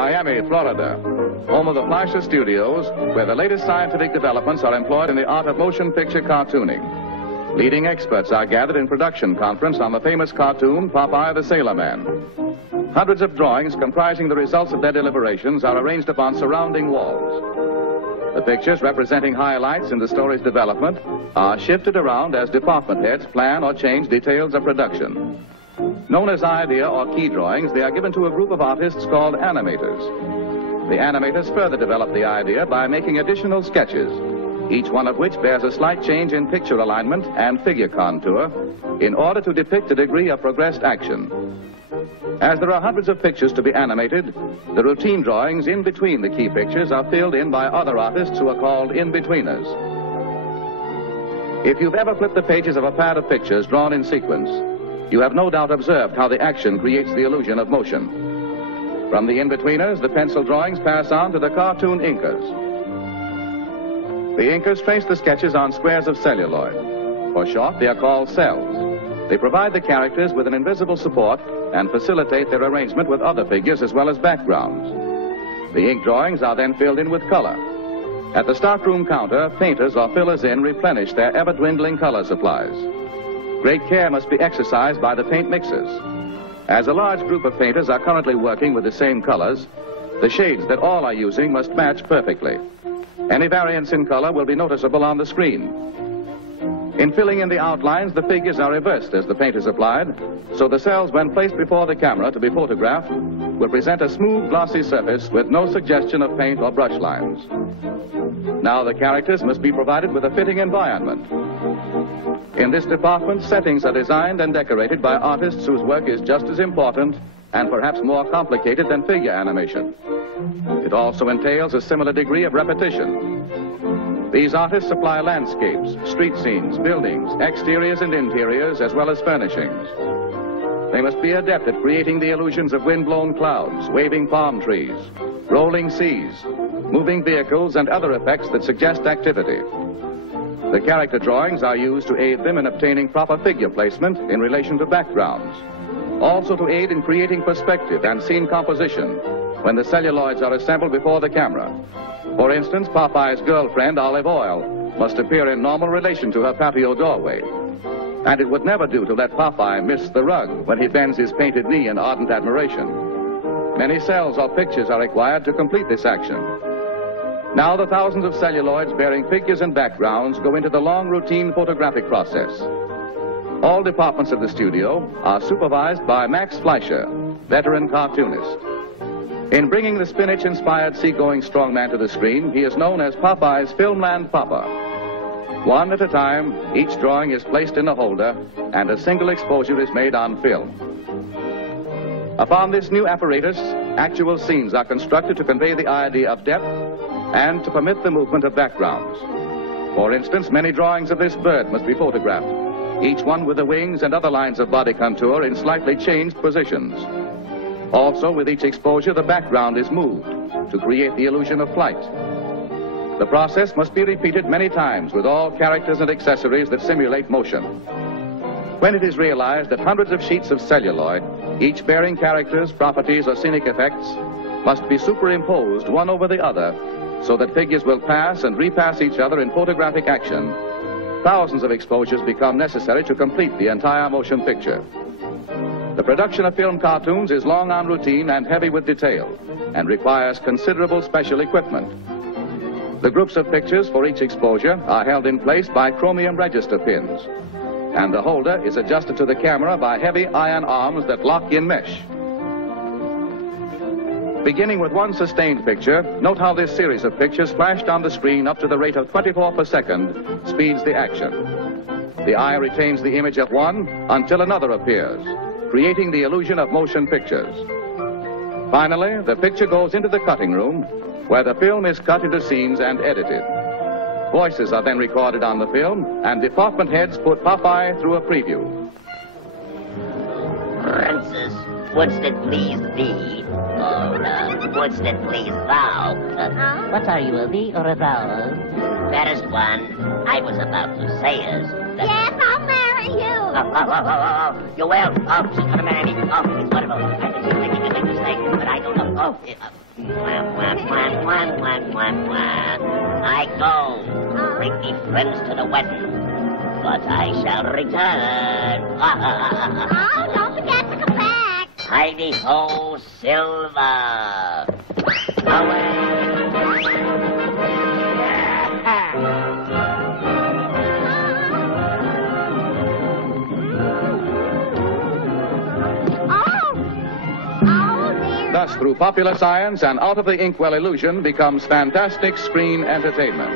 Miami, Florida, home of the Fleischer Studios, where the latest scientific developments are employed in the art of motion picture cartooning. Leading experts are gathered in production conference on the famous cartoon, Popeye the Sailor Man. Hundreds of drawings comprising the results of their deliberations are arranged upon surrounding walls. The pictures representing highlights in the story's development are shifted around as department heads plan or change details of production. Known as idea or key drawings, they are given to a group of artists called animators. The animators further develop the idea by making additional sketches, each one of which bears a slight change in picture alignment and figure contour in order to depict a degree of progressed action. As there are hundreds of pictures to be animated, the routine drawings in between the key pictures are filled in by other artists who are called in-betweeners. If you've ever flipped the pages of a pad of pictures drawn in sequence, you have no doubt observed how the action creates the illusion of motion. From the in-betweeners, the pencil drawings pass on to the cartoon inkers. The inkers trace the sketches on squares of celluloid. For short, they are called cells. They provide the characters with an invisible support and facilitate their arrangement with other figures as well as backgrounds. The ink drawings are then filled in with color. At the stockroom counter, painters or fillers in replenish their ever-dwindling color supplies. Great care must be exercised by the paint mixers. As a large group of painters are currently working with the same colors, the shades that all are using must match perfectly. Any variance in color will be noticeable on the screen. In filling in the outlines, the figures are reversed as the paint is applied, so the cells, when placed before the camera to be photographed, will present a smooth, glossy surface with no suggestion of paint or brush lines. Now the characters must be provided with a fitting environment. In this department, settings are designed and decorated by artists whose work is just as important and perhaps more complicated than figure animation. It also entails a similar degree of repetition. These artists supply landscapes, street scenes, buildings, exteriors and interiors, as well as furnishings. They must be adept at creating the illusions of wind-blown clouds, waving palm trees, rolling seas, moving vehicles, and other effects that suggest activity. The character drawings are used to aid them in obtaining proper figure placement in relation to backgrounds, also to aid in creating perspective and scene composition when the celluloids are assembled before the camera. For instance, Popeye's girlfriend, Olive Oil, must appear in normal relation to her patio doorway. And it would never do to let Popeye miss the rug when he bends his painted knee in ardent admiration. Many cells or pictures are required to complete this action. Now the thousands of celluloids bearing figures and backgrounds go into the long routine photographic process. All departments of the studio are supervised by Max Fleischer, veteran cartoonist. In bringing the spinach-inspired seagoing strongman to the screen, he is known as Popeye's Filmland Papa. One at a time, each drawing is placed in a holder, and a single exposure is made on film. Upon this new apparatus, actual scenes are constructed to convey the idea of depth and to permit the movement of backgrounds. For instance, many drawings of this bird must be photographed, each one with the wings and other lines of body contour in slightly changed positions. Also, with each exposure, the background is moved to create the illusion of flight. The process must be repeated many times with all characters and accessories that simulate motion. When it is realized that hundreds of sheets of celluloid, each bearing characters, properties, or scenic effects, must be superimposed one over the other so that figures will pass and repass each other in photographic action, thousands of exposures become necessary to complete the entire motion picture. The production of film cartoons is long on routine and heavy with detail, and requires considerable special equipment. The groups of pictures for each exposure are held in place by chromium register pins, and the holder is adjusted to the camera by heavy iron arms that lock in mesh. Beginning with one sustained picture, note how this series of pictures flashed on the screen up to the rate of 24 per second speeds the action. The eye retains the image of one until another appears, creating the illusion of motion pictures. Finally, the picture goes into the cutting room, where the film is cut into scenes and edited. Voices are then recorded on the film, and department heads put Popeye through a preview. Princess, wouldst it please thee? Or, wouldst it please thou? What are you, a thee or a thou? Fairest one, I was about to say is that... Yes, I'll marry you. You will? Oh, she's gonna marry me. Oh, it's wonderful. I think she's making a big mistake, but I don't know. Oh! I go. Bring me friends to the wedding. But I shall return. Oh, don't forget to come back. Heidi ho, Silver. Away. Thus, through popular science, an out-of-the-inkwell illusion becomes fantastic screen entertainment.